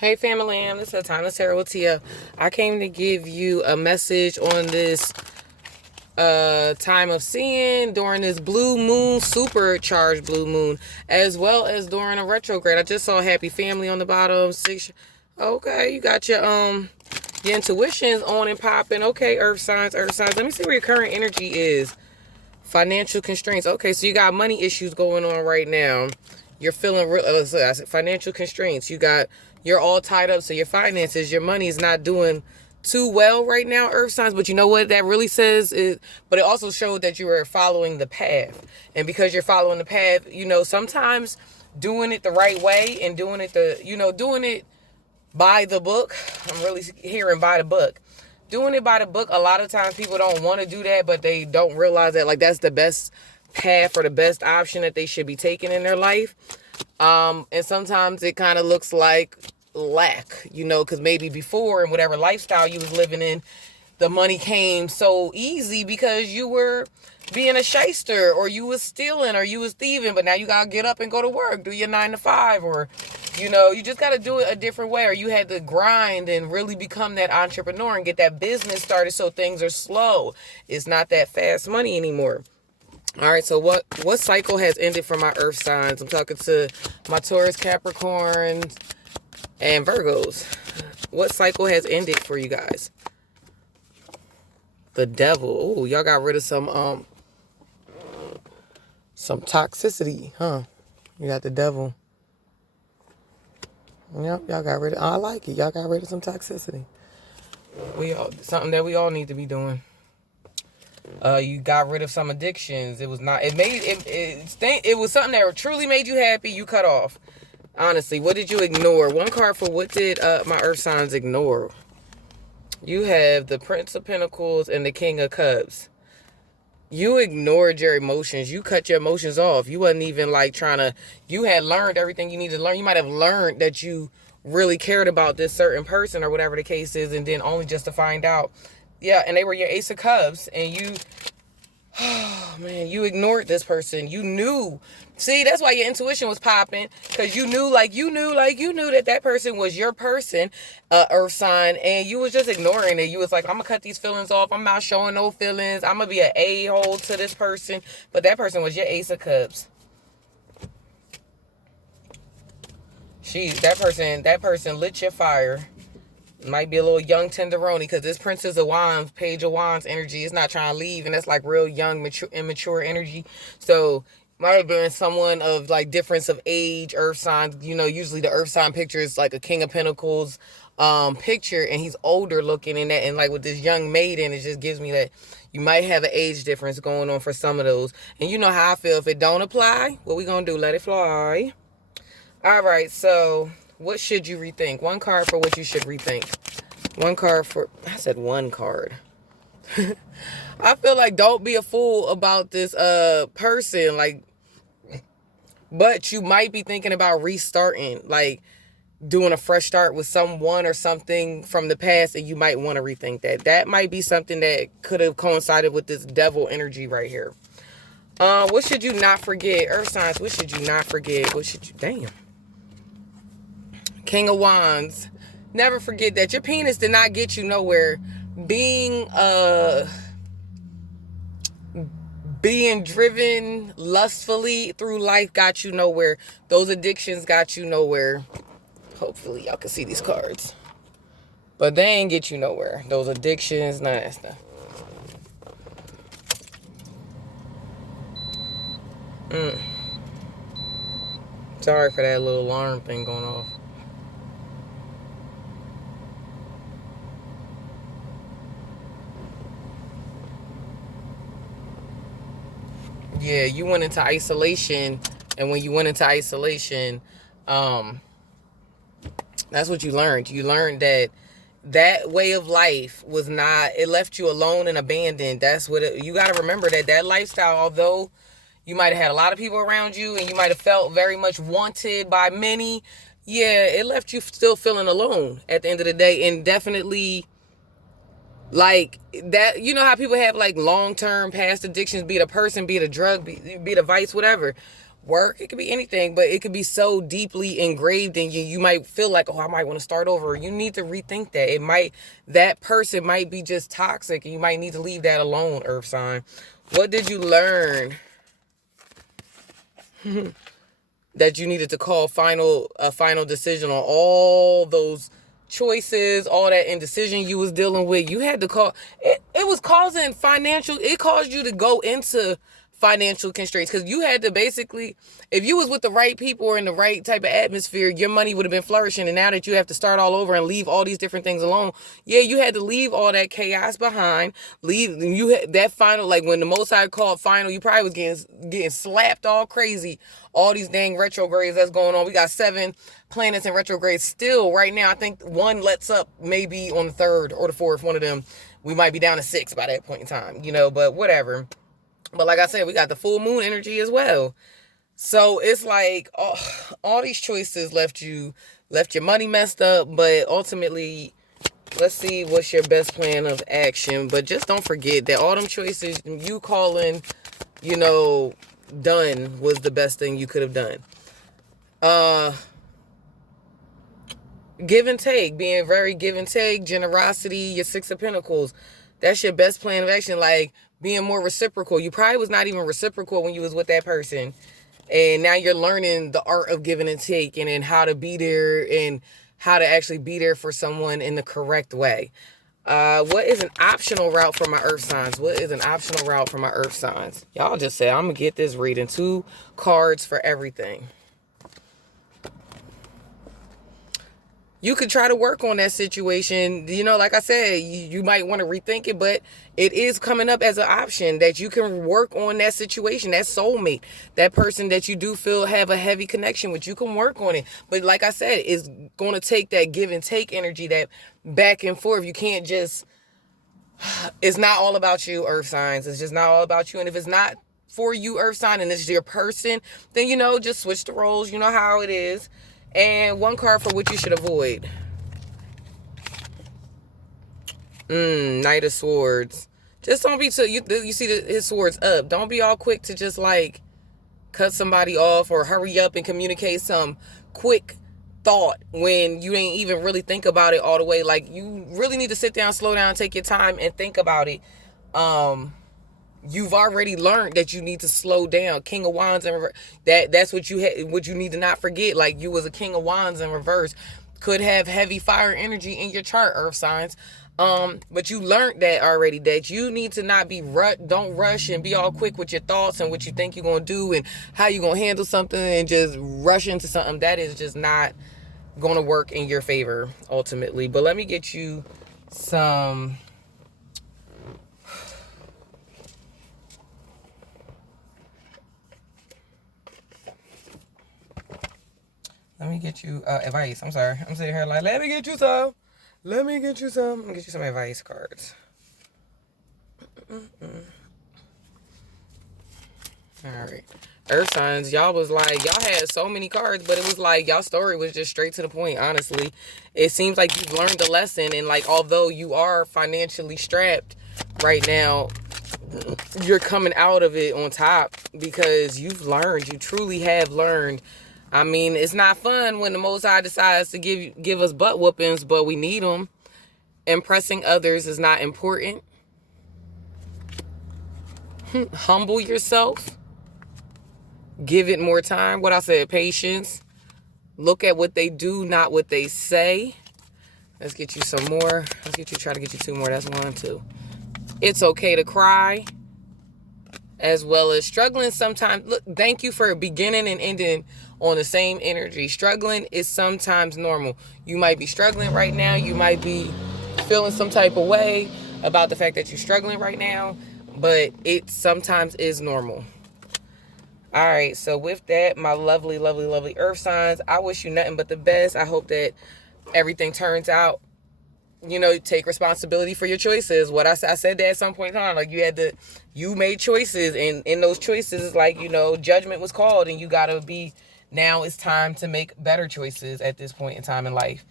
Hey Famalam, this is Timeless Tarot with Tia. I came to give you a message on this time of seeing during this blue moon, supercharged blue moon, as well as during a retrograde. I just saw Happy Family on the bottom. Okay, you got your intuitions on and popping. Okay, earth signs, earth signs. Let me see where your current energy is. Financial constraints. Okay, so you got money issues going on right now. You're feeling real. Financial constraints. You're all tied up. So your finances, your money is not doing too well right now, earth signs. But you know what that really says is, but it also showed that you were following the path. And because you're following the path, sometimes doing it the right way and doing it by the book. I'm really hearing by the book. Doing it by the book, a lot of times people don't want to do that, but they don't realize that that's the best path or the best option that they should be taking in their life. And sometimes it kind of looks like lack, because maybe before in whatever lifestyle you was living in, the money came so easy because you were being a shyster, or you was stealing, or you was thieving, but now you got to get up and go to work, do your 9 to 5, or you just got to do it a different way, or you had to grind and really become that entrepreneur and get that business started so things are slow. It's not that fast money anymore. All right, so what cycle has ended for my earth signs? I'm talking to my Taurus, Capricorns, and Virgos. What cycle has ended for you guys? The devil. Oh, y'all got rid of some toxicity, huh? You got the devil. Yep, y'all got rid of. I like it. Y'all got rid of some toxicity. Something that we all need to be doing. You got rid of some addictions. It was something that truly made you happy. You cut off. Honestly, what did you ignore? One card for what did my earth signs ignore? You have the Prince of Pentacles and the King of Cups. You ignored your emotions. You cut your emotions off. You wasn't even you had learned everything you needed to learn. You might have learned that you really cared about this certain person or whatever the case is, and then only just to find out. Yeah, and they were your Ace of Cups, and you ignored this person. You knew. See, that's why your intuition was popping, because you knew that person was your person, earth sign, and you was just ignoring it. You was like, I'm going to cut these feelings off. I'm not showing no feelings. I'm going to be an a-hole to this person. But that person was your Ace of Cups. That person lit your fire. Might be a little young tenderoni, because this Princess of Wands, Page of Wands energy is not trying to leave, and that's like real young, immature energy. So might have been someone of difference of age, earth signs. Usually the earth sign picture is like a King of Pentacles picture, and he's older looking in that, and with this young maiden, it just gives me that you might have an age difference going on for some of those. And you know how I feel. If it don't apply, what we gonna do? Let it fly. All right, so what should you rethink? One card for what you should rethink. One card for... I said one card. I feel like don't be a fool about this person. But you might be thinking about restarting. Doing a fresh start with someone or something from the past, and you might want to rethink that. That might be something that could have coincided with this devil energy right here. What should you not forget? Earth signs, what should you not forget? Damn. King of Wands. Never forget that your penis did not get you nowhere. Being driven lustfully through life got you nowhere. Those addictions got you nowhere. Hopefully y'all can see these cards. But they ain't get you nowhere. Those addictions, none of that stuff. Sorry for that little alarm thing going off. Yeah, you went into isolation, and when you went into isolation, that's what you learned. You learned that way of life was not, it left you alone and abandoned. That's what you got to remember, that lifestyle, although you might have had a lot of people around you and you might have felt very much wanted by many, yeah, it left you still feeling alone at the end of the day. And definitely that, how people have long-term past addictions, be it a person, be it a drug, be it a vice, whatever. work. It could be anything, but it could be so deeply engraved in you. You might feel like, oh, I might want to start over. You need to rethink that. That person might be just toxic, and you might need to leave that alone, Earth sign. What did you learn that you needed to call a final decision on all those choices, all that indecision you was dealing with? You had to call it. It was causing it caused you to go into financial constraints, because you had to basically, if you was with the right people or in the right type of atmosphere, your money would have been flourishing. And now that you have to start all over and leave all these different things alone, yeah, you had to leave all that chaos behind. You had that final, like when the Most High called final, you probably was getting slapped all crazy. All these dang retrogrades that's going on. We got 7 planets in retrograde still right now. I think one lets up maybe on the 3rd or the 4th, one of them. We might be down to 6 by that point in time, but whatever. But like I said, we got the full moon energy as well. So it's like all these choices left your money messed up. But ultimately, let's see what's your best plan of action. But just don't forget that all them choices, you calling, done, was the best thing you could have done. Give and take, being very give and take, generosity, your 6 of Pentacles. That's your best plan of action. Like, being more reciprocal. You probably was not even reciprocal when you was with that person. And now you're learning the art of giving and taking, and how to be there, and how to actually be there for someone in the correct way. What is an optional route for my earth signs? What is an optional route for my earth signs? Y'all just say, I'm going to get this reading. 2 cards for everything. You could try to work on that situation. Like I said, you might want to rethink it, but it is coming up as an option that you can work on that situation, that soulmate, that person that you do feel have a heavy connection with. You can work on it. But like I said, it's going to take that give and take energy, that back and forth. You can't just, it's not all about you, earth signs. It's just not all about you. And if it's not for you, earth sign, and it's your person, then, just switch the roles. You know how it is. And 1 card for what you should avoid. Knight of Swords. Just don't be you see his swords up. Don't be all quick to just like cut somebody off or hurry up and communicate some quick thought when you ain't even really think about it all the way. Like, you really need to sit down, slow down, take your time and think about it. You've already learned that you need to slow down. King of Wands in reverse. That's what you need to not forget. Like, you was a King of Wands in reverse. Could have heavy fire energy in your chart, earth signs. But you learned that already, that you need to not be don't rush and be all quick with your thoughts and what you think you're going to do and how you're going to handle something and just rush into something. That is just not going to work in your favor ultimately. But let me get you some... Let me get you advice. I'm sorry. I'm sitting here like, let me get you some. Let me get you some. Let me get you some advice cards. All right. Earth signs, y'all was like, y'all had so many cards, but it was like, y'all story was just straight to the point, honestly. It seems like you've learned a lesson, and like, although you are financially strapped right now, you're coming out of it on top because you truly have learned. I mean, it's not fun when the Most High decides to give us butt whoopings, but we need them. Impressing others is not important. Humble yourself. Give it more time. What I said, patience. Look at what they do, not what they say. Let's get you some more. Try to get you 2 more. That's 1, 2. It's okay to cry. As well as struggling sometimes. Look, thank you for beginning and ending on the same energy. Struggling is sometimes normal. You might be struggling right now. You might be feeling some type of way about the fact that you're struggling right now. But it sometimes is normal. All right. So with that, my lovely, lovely, lovely earth signs, I wish you nothing but the best. I hope that everything turns out. Take responsibility for your choices. What I said that at some point in time, like you made choices, and in those choices, like, judgment was called, and you gotta now it's time to make better choices at this point in time in life.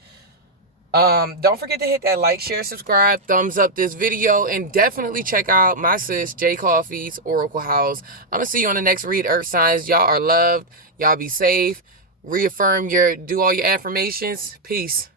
Don't forget to hit that like, share, subscribe, thumbs up this video, and definitely check out my sis J Coffee's Oracle House. I'm gonna see you on the next read, Earth Signs. Y'all are loved. Y'all be safe. Do all your affirmations. Peace.